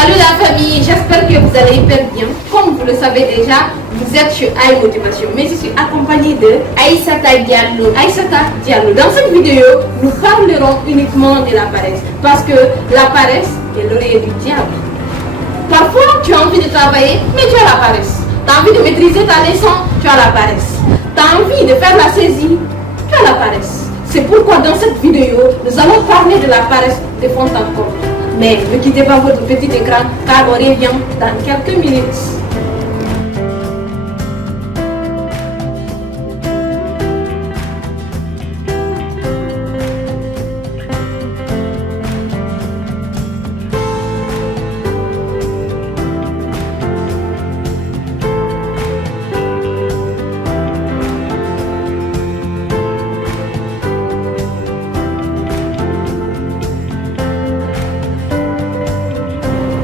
Salut la famille, j'espère que vous allez hyper bien. Comme vous le savez déjà, vous êtes chez AI Motivation, mais je suis accompagnée de Aïssata Diallo. Aïssata Diallo. Dans cette vidéo, nous parlerons uniquement de la paresse, parce que la paresse est l'oreille du diable. Parfois, tu as envie de travailler, mais tu as la paresse. Tu as envie de maîtriser ta leçon, tu as la paresse. Tu as envie de faire la saisie, tu as la paresse. C'est pourquoi dans cette vidéo, nous allons parler de la paresse de fond en comble. Mais ne quittez pas votre petit écran car on revient dans quelques minutes.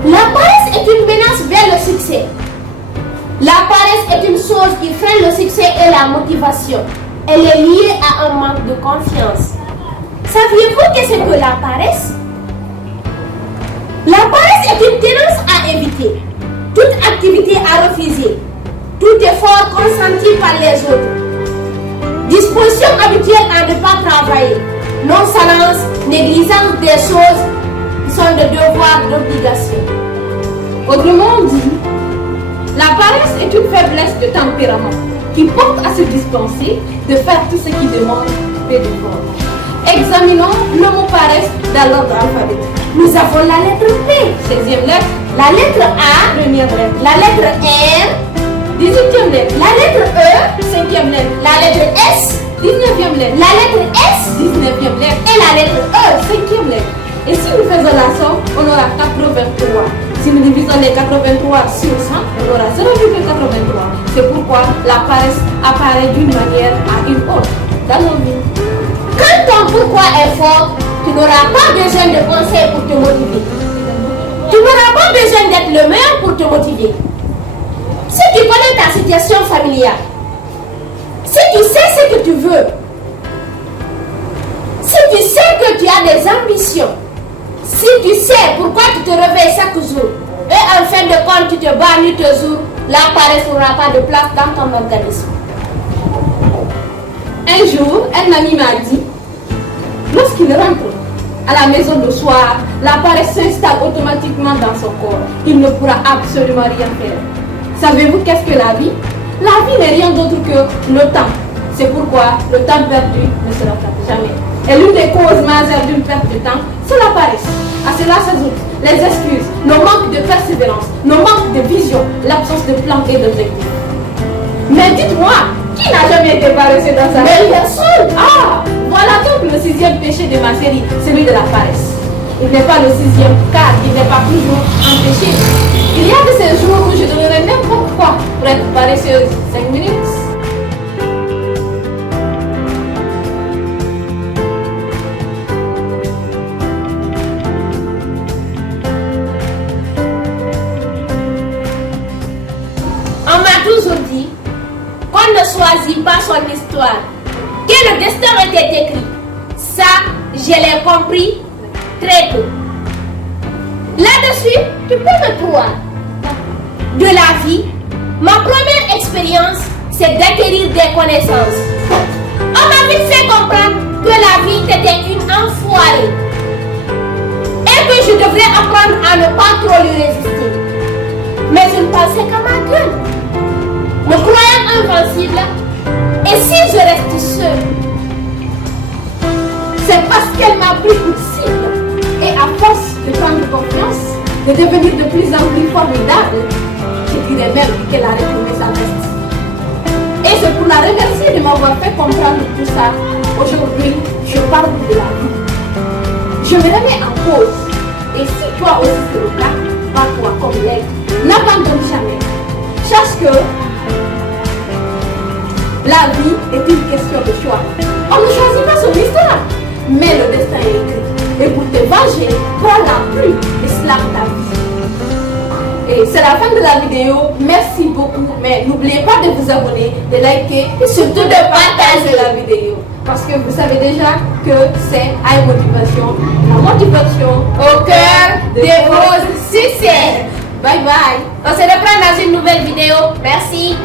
La paresse est une menace vers le succès. La paresse est une chose qui freine le succès et la motivation. Elle est liée à un manque de confiance. Saviez-vous que c'est que la paresse? La paresse est une tendance à éviter, toute activité à refuser, tout effort consenti par les autres, disposition habituelle à ne pas travailler, nonchalance, négligence des choses qui sont de devoir, d'obligation. Autrement dit, la paresse est une faiblesse de tempérament qui porte à se dispenser de faire tout ce qui demande peu d'efforts. Examinons le mot paresse dans l'ordre alphabétique. Nous avons la lettre P, 16e lettre, la lettre A, première lettre, la lettre R, 18e lettre, la lettre E, 5e lettre, la lettre S, 19e lettre, la lettre S 19e lettre et la lettre E. 5e lettre. Et si nous faisons la somme, on aura 83. Si nous divisons les 83 sur 100, on aura 0,83. C'est pourquoi la paresse apparaît d'une manière à une autre dans nos vies. Quand ton pourquoi est fort, tu n'auras pas besoin de conseils pour te motiver. Tu n'auras pas besoin d'être le meilleur pour te motiver. Si tu connais ta situation familiale, si tu sais ce que tu veux, si tu sais que tu as des ambitions, si tu sais pourquoi tu te réveilles chaque jour, et en fin de compte tu te bats nuit et jour, la paresse n'aura pas de place dans ton organisme. Un jour, un ami m'a dit, lorsqu'il rentre à la maison le soir, la paresse s'installe automatiquement dans son corps. Il ne pourra absolument rien faire. Savez-vous qu'est-ce que la vie? La vie n'est rien d'autre que le temps. C'est pourquoi le temps perdu ne se rattrape jamais. Et l'une des causes majeures d'une perte de temps, c'est la paresse. À cela s'ajoutent les excuses, nos manques de persévérance, nos manques de vision, l'absence de plan et d'objectif. Mais dites-moi, qui n'a jamais été paresseux dans sa vie? Personne. Ah, voilà donc le 6e péché de ma série, celui de la paresse. Il n'est pas le 6e car il n'est pas toujours un péché. Il y a de ces jours où je donnerai n'importe quoi pour être paresseuse. 5 minutes. On m'a toujours dit qu'on ne choisit pas son histoire, que le destin était écrit. Ça, je l'ai compris très tôt. Là-dessus, tu peux me croire. De la vie, ma première expérience, c'est d'acquérir des connaissances. On m'a vite fait comprendre que la vie était une enfoirée et que je devrais apprendre à ne pas trop lui résister. Mais je ne pensais qu'à ma gueule, me croyant invincible. Et si je reste seule? C'est parce qu'elle m'a pris pour cible. Et à force de prendre confiance, de devenir de plus en plus formidable, je dirais même qu'elle a retrouvé sa veste. Et c'est pour la remercier de m'avoir fait comprendre tout ça. Aujourd'hui, je parle de la vie. Je me remets en cause. Et si toi aussi c'est le cas, bats-toi comme l'aigle. N'abandonne jamais. Sache que la vie est une question de choix. On ne choisit pas son histoire, mais le destin est écrit. Et pour te venger, prends la pluie et slame ta vie. Et c'est la fin de la vidéo. Merci beaucoup. Mais n'oubliez pas de vous abonner, de liker et surtout de partager la vidéo. parce que vous savez déjà que c'est iMotivation, la motivation Au cœur de vos succès. Bye bye. On se reprend dans une nouvelle vidéo. Merci.